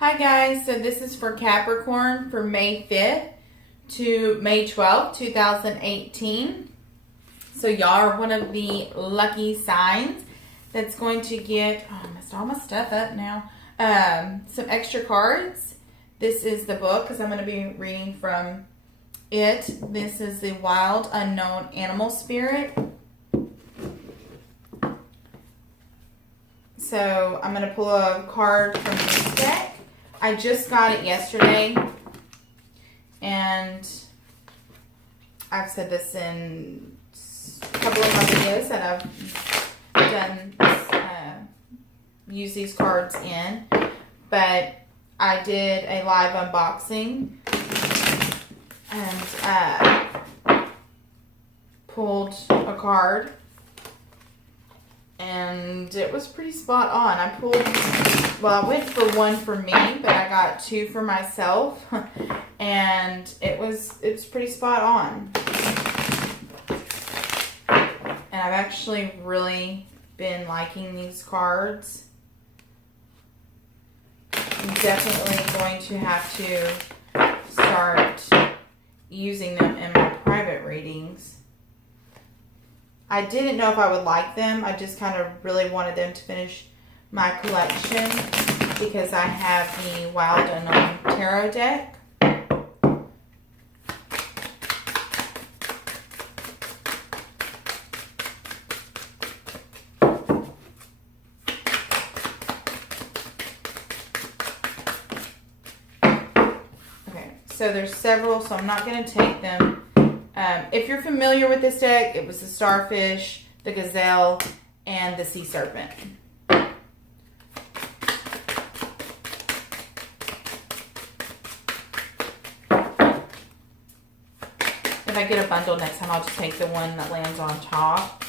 Hi guys, so this is for Capricorn for May 5th to May 12th, 2018. So y'all are one of the lucky signs that's going to get, I messed all my stuff up now, some extra cards. This is the book because I'm going to be reading from it. This is the Wild Unknown Animal Spirit. So I'm going to pull a card from this deck. I just got it yesterday, and I've said this in a couple of my videos that I've done use these cards in, but I did a live unboxing and pulled a card, and it was pretty spot on. I went for one for me, but I got two for myself, and it's pretty spot on. And I've actually really been liking these cards. I'm definitely going to have to start using them in my private readings. I didn't know if I would like them. I just kind of really wanted them to finish my collection because I have the Wild Unknown Tarot deck. Okay, so there's several, so I'm not going to take them. If you're familiar with this deck, it was the Starfish, the Gazelle, and the Sea Serpent. If I get a bundle next time, I'll just take the one that lands on top.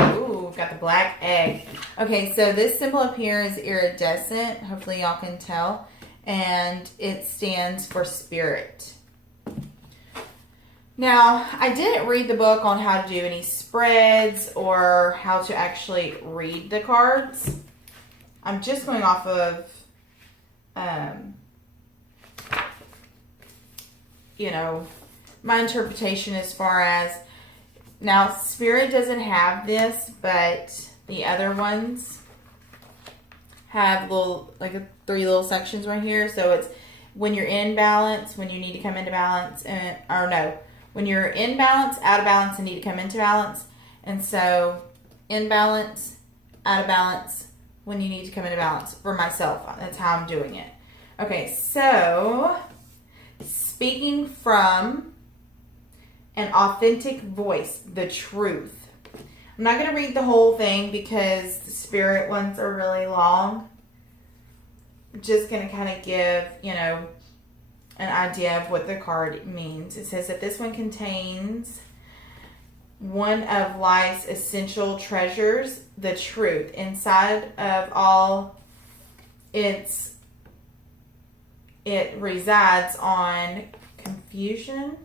Ooh, got the black egg. Okay, so this symbol up here is iridescent. Hopefully y'all can tell. And it stands for spirit. Now, I didn't read the book on how to do any spreads or how to actually read the cards. I'm just going off of, my interpretation as far as, now Spirit doesn't have this, but the other ones have three little sections right here. So it's when you're in balance, when you need to come into balance, when you're in balance, out of balance, and need to come into balance. And so in balance, out of balance, when you need to come into balance. For myself, that's how I'm doing it. Okay, so speaking from an authentic voice, the truth. I'm not going to read the whole thing because the spirit ones are really long. I'm just going to kind of give, an idea of what the card means. It says that this one contains one of life's essential treasures, the truth. Inside of all it resides on confusion,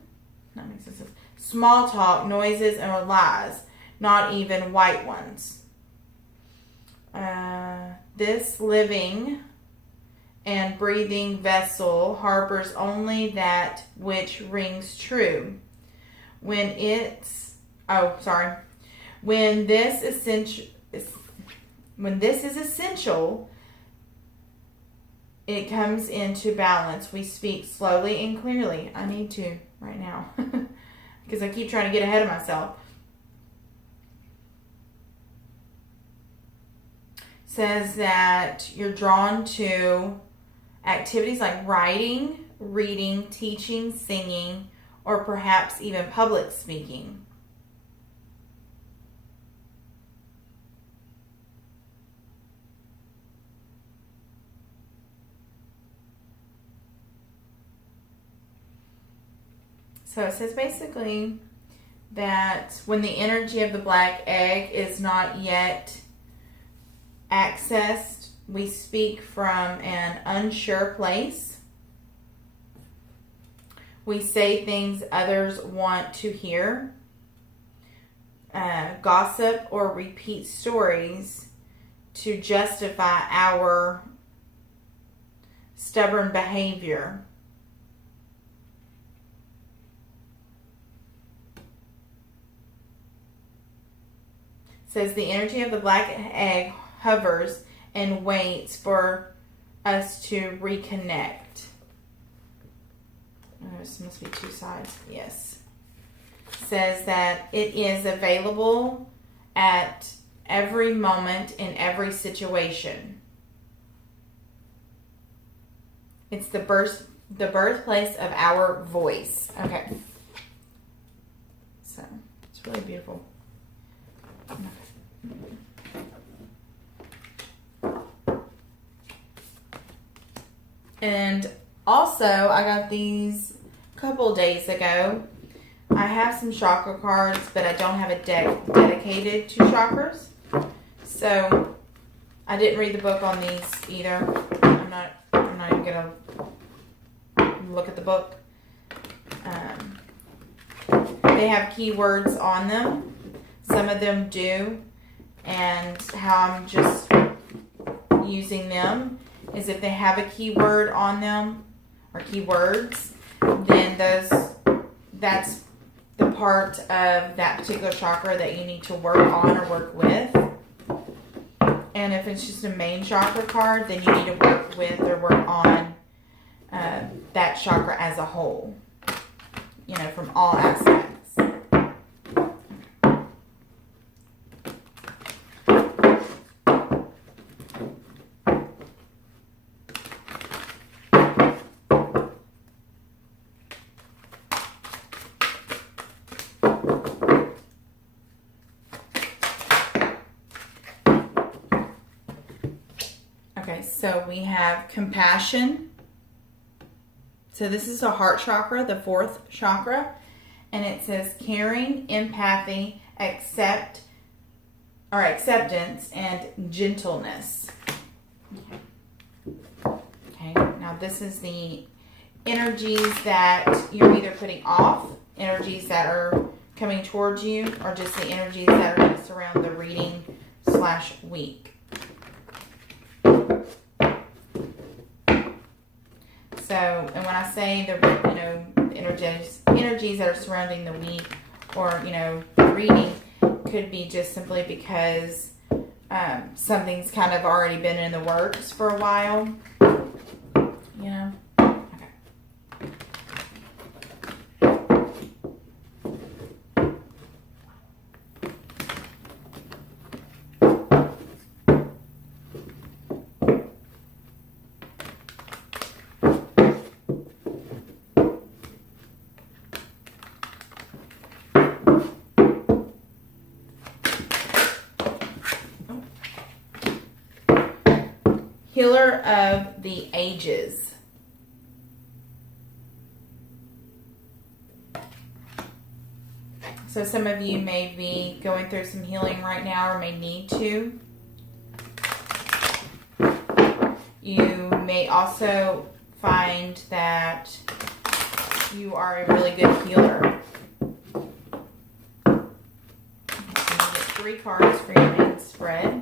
that makes sense, small talk, noises, and lies. Not even white ones. This living and breathing vessel harbors only that which rings true. When this is essential, it comes into balance. We speak slowly and clearly. I need to right now because I keep trying to get ahead of myself. Says that you're drawn to activities like writing, reading, teaching, singing, or perhaps even public speaking. So it says basically that when the energy of the black egg is not yet accessed, we speak from an unsure place. We say things others want to hear. Gossip or repeat stories to justify our stubborn behavior. It says the energy of the black egg hovers and waits for us to reconnect. Oh, this must be two sides. Yes. It says that it is available at every moment in every situation. It's the birthplace of our voice. Okay. So, it's really beautiful. And also, I got these a couple days ago. I have some chakra cards, but I don't have a deck dedicated to chakras. So, I didn't read the book on these either. I'm not even gonna look at the book. They have keywords on them. Some of them do. And how I'm just using them is if they have a keyword on them, or keywords, then that's the part of that particular chakra that you need to work on or work with. And if it's just a main chakra card, then you need to work with or work on that chakra as a whole. You know, from all aspects. Okay, so we have compassion. So this is a heart chakra, the 4th chakra. And it says caring, empathy, acceptance, and gentleness. Okay, now this is the energies that you're either putting off, energies that are coming towards you, or just the energies that are going to surround the reading / week. So, and when I say the energies that are surrounding the week, or the reading, could be just simply because something's kind of already been in the works for a while. Okay. Healer of the ages. So some of you may be going through some healing right now, or may need to. You may also find that you are a really good healer. So you get 3 cards for your main spread.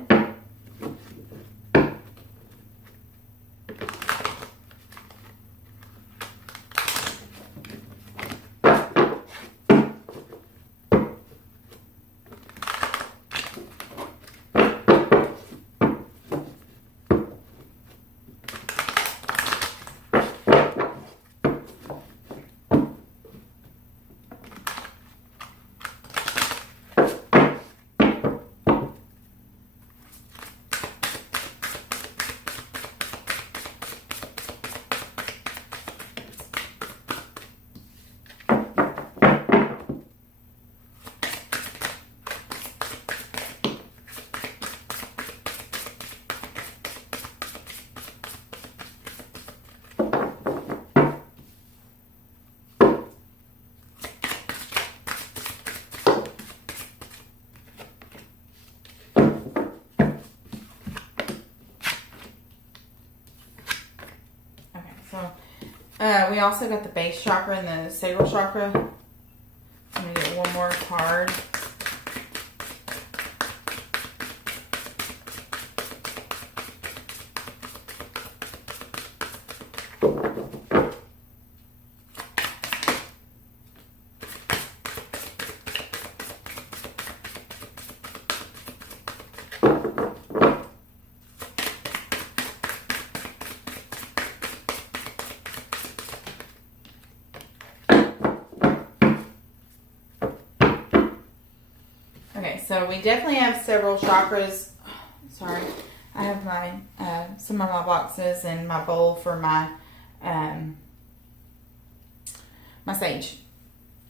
We also got the base chakra and the sacral chakra. I'm going to get one more card. we definitely have several chakras. Sorry, I have my some of my boxes and my bowl for my my sage.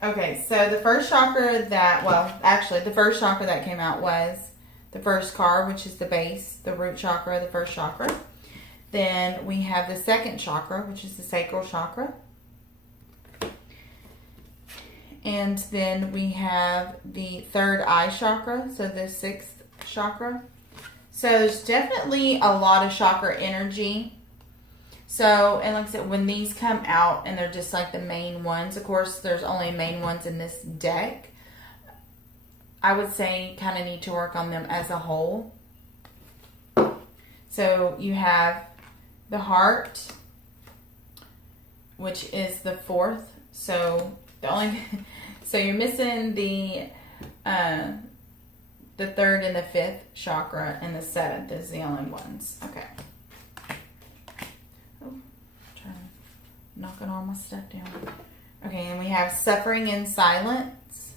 Okay, so the first chakra that, well, actually the first chakra that came out was the first card, which is the base, the root chakra, the first chakra. Then we have the second chakra, which is the sacral chakra. And then we have the third eye chakra, so the sixth chakra. So there's definitely a lot of chakra energy. So, and like I said, when these come out and they're just like the main ones, of course, there's only main ones in this deck. I would say kind of need to work on them as a whole. So you have the heart, which is the fourth. So the only, so you're missing the third and the fifth chakra, and the seventh is the only ones. Okay. Knocking all my stuff down. Okay, and we have suffering in silence.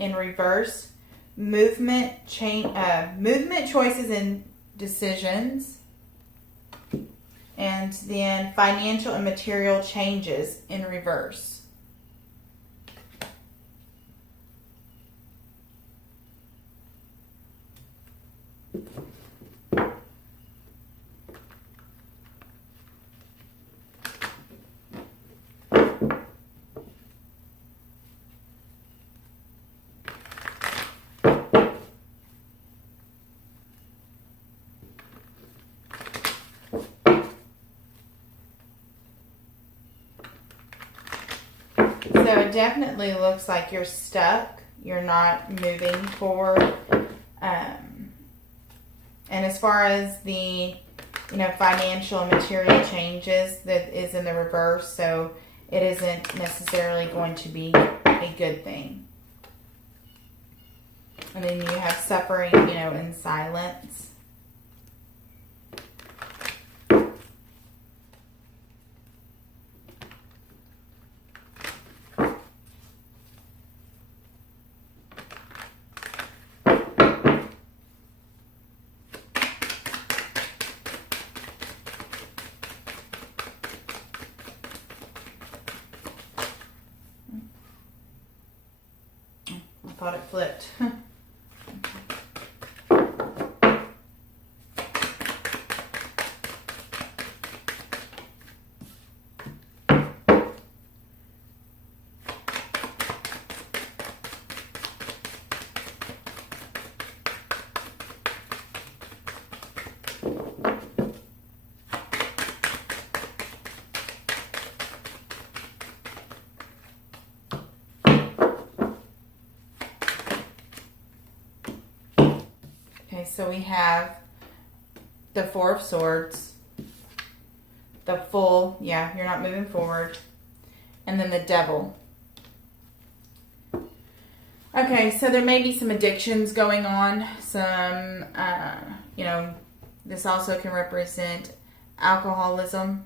In reverse, movement, choices, and decisions. And then financial and material changes in reverse. So it definitely looks like you're stuck. You're not moving forward. And as far as the, financial and material changes, that is in the reverse. So it isn't necessarily going to be a good thing. And then you have suffering, in silence. I thought it flipped. Okay, so we have the Four of Swords, the Fool, yeah, you're not moving forward, and then the Devil. Okay, so there may be some addictions going on, some, this also can represent alcoholism,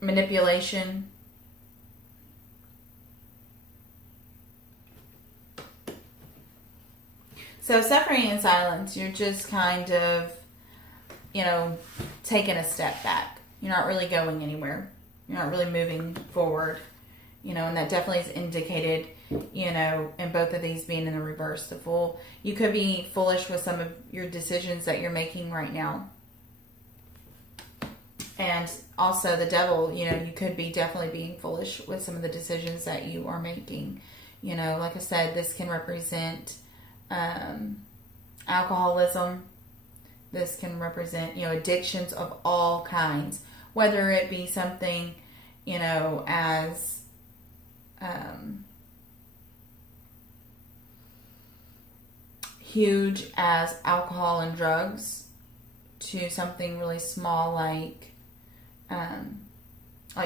manipulation. So suffering in silence, you're just kind of, taking a step back. You're not really going anywhere. You're not really moving forward, and that definitely is indicated, in both of these being in the reverse. The Fool, you could be foolish with some of your decisions that you're making right now. And also the Devil, you could be definitely being foolish with some of the decisions that you are making. Like I said, this can represent alcoholism. This can represent, addictions of all kinds, whether it be something, as huge as alcohol and drugs, to something really small like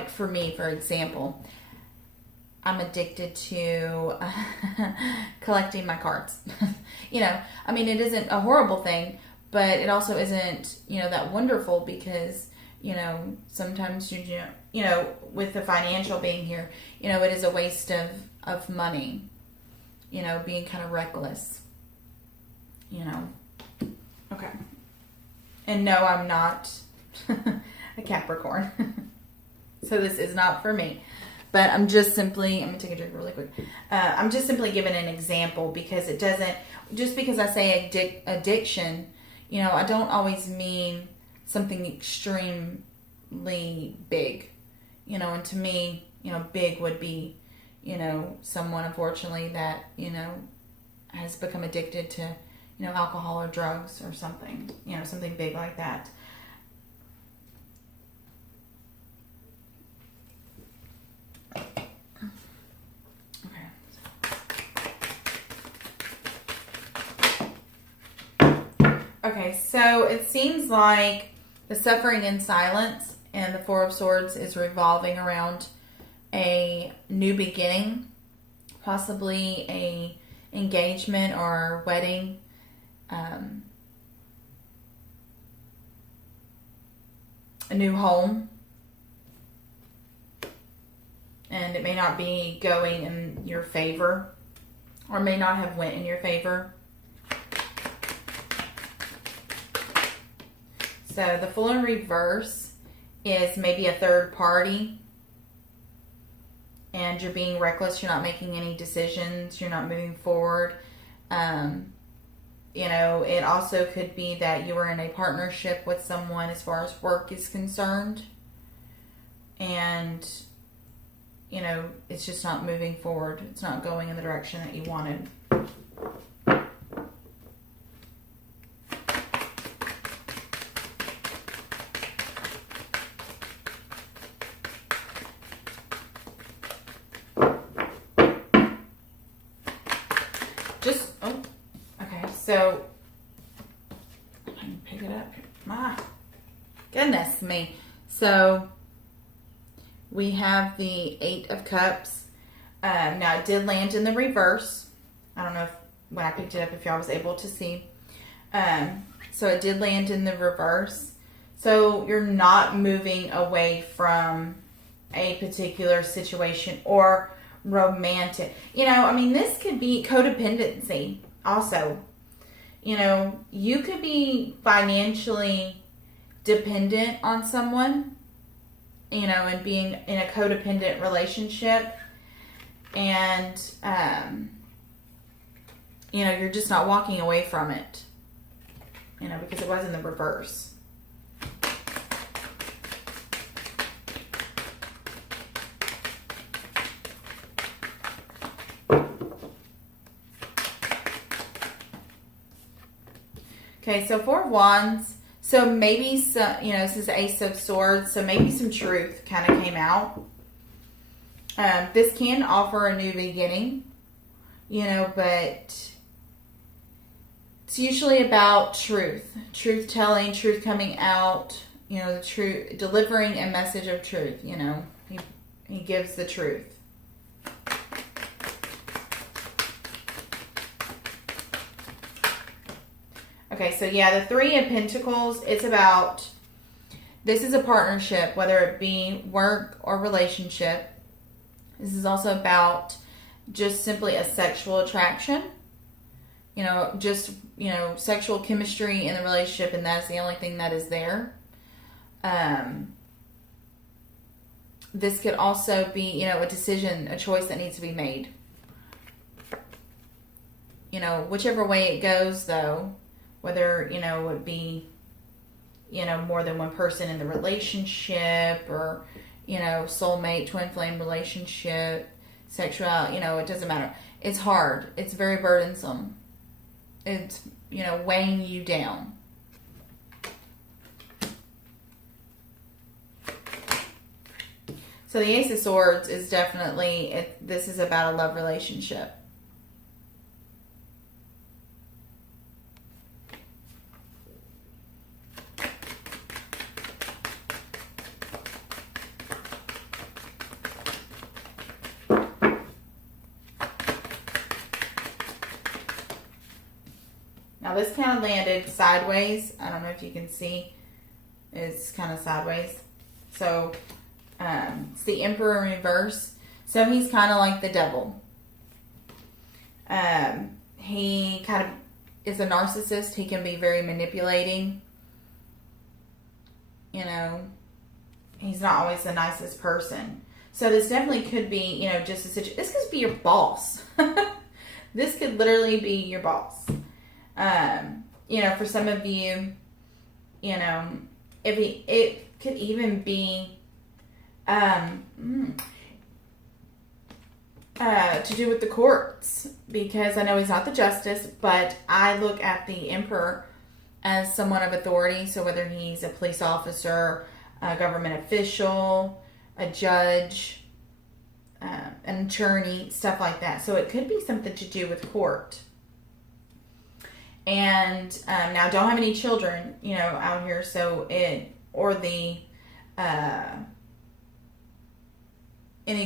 for me, for example, I'm addicted to collecting my cards. It isn't a horrible thing, but it also isn't, that wonderful, because, sometimes with the financial being here, it is a waste of of money, you know, being kind of reckless, you know. Okay. And no, I'm not a Capricorn. So this is not for me. But I'm just simply, I'm going to take a drink really quick. I'm just simply giving an example because it doesn't, just because I say addiction, you know, I don't always mean something extremely big. You know, and to me, you know, big would be, you know, someone unfortunately that, you know, has become addicted to, you know, alcohol or drugs or something, you know, something big like that. Okay, so it seems like the suffering in silence and the Four of Swords is revolving around a new beginning, possibly a engagement or wedding. A new home. And it may not be going in your favor, or may not have went in your favor. So the Fool in reverse is maybe a third party, and you're being reckless. You're not making any decisions. You're not moving forward. You know, it also could be that you were in a partnership with someone as far as work is concerned, and you know, it's just not moving forward. It's not going in the direction that you wanted. So, I can pick it up. My goodness me. So, we have the Eight of Cups. Now, it did land in the reverse. I don't know if when I picked it up, if y'all was able to see. So, it did land in the reverse. So, you're not moving away from a particular situation or romantic. You know, I mean, this could be codependency also. You know, you could be financially dependent on someone, you know, and being in a codependent relationship. And, you know, you're just not walking away from it, you know, because it was in the reverse. Okay, so Four of Wands. So maybe some, you know, this is the Ace of Swords. So maybe some truth kind of came out. This can offer a new beginning, you know, but it's usually about truth telling, truth coming out, you know, the truth, delivering a message of truth, you know, he gives the truth. Okay, so yeah, the Three of Pentacles, it's about, this is a partnership, whether it be work or relationship. This is also about just simply a sexual attraction. You know, just, you know, sexual chemistry in the relationship, and that's the only thing that is there. This could also be, you know, a decision, a choice that needs to be made. You know, whichever way it goes, though, whether, you know, it be, you know, more than one person in the relationship, or, you know, soulmate, twin flame relationship, sexual, you know, it doesn't matter. It's hard. It's very burdensome. It's, you know, weighing you down. So the Ace of Swords is definitely, this is about a love relationship. Now this kind of landed sideways. I don't know if you can see. It's kind of sideways. So it's the Emperor in reverse. So he's kind of like the devil. He kind of is a narcissist. He can be very manipulating. You know, he's not always the nicest person. So this definitely could be, you know, just a situation. This could be your boss. This could literally be your boss. You know, for some of you, you know, it could even be to do with the courts, because I know he's not the justice, but I look at the Emperor as someone of authority. So whether he's a police officer, a government official, a judge, an attorney, stuff like that. So it could be something to do with court. And now, don't have any children, you know, out here. So any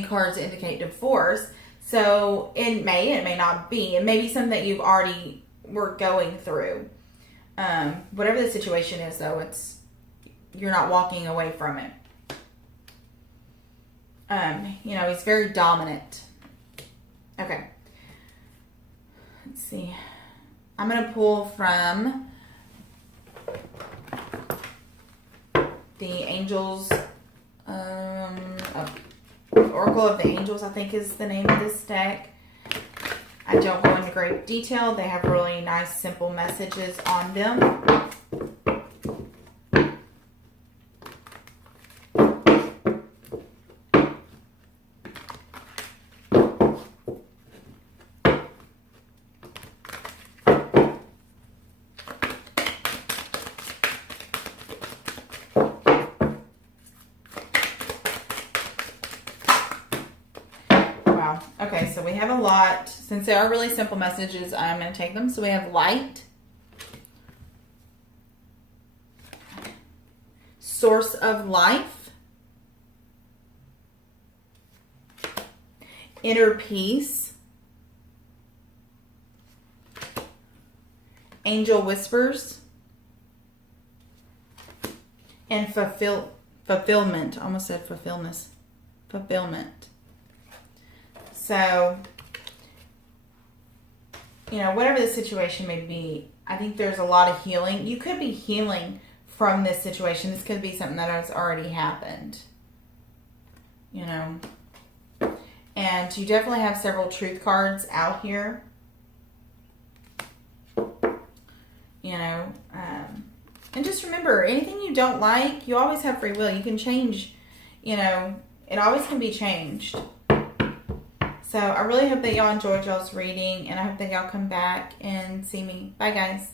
cards that indicate divorce. So it may not be. It may be something that you've already were going through. Whatever the situation is, though, you're not walking away from it. You know, he's very dominant. Okay. Let's see. I'm going to pull from the Angels, Oracle of the Angels, I think is the name of this deck. I don't go into great detail. They have really nice, simple messages on them. Okay, so we have a lot. Since they are really simple messages, I'm going to take them. So we have light, source of life, inner peace, angel whispers, and fulfillment. I almost said fulfillment. So, you know, whatever the situation may be, I think there's a lot of healing. You could be healing from this situation. This could be something that has already happened. You know. And you definitely have several truth cards out here. You know. And just remember, anything you don't like, you always have free will. You can change. You know, it always can be changed. So I really hope that y'all enjoyed y'all's reading, and I hope that y'all come back and see me. Bye, guys.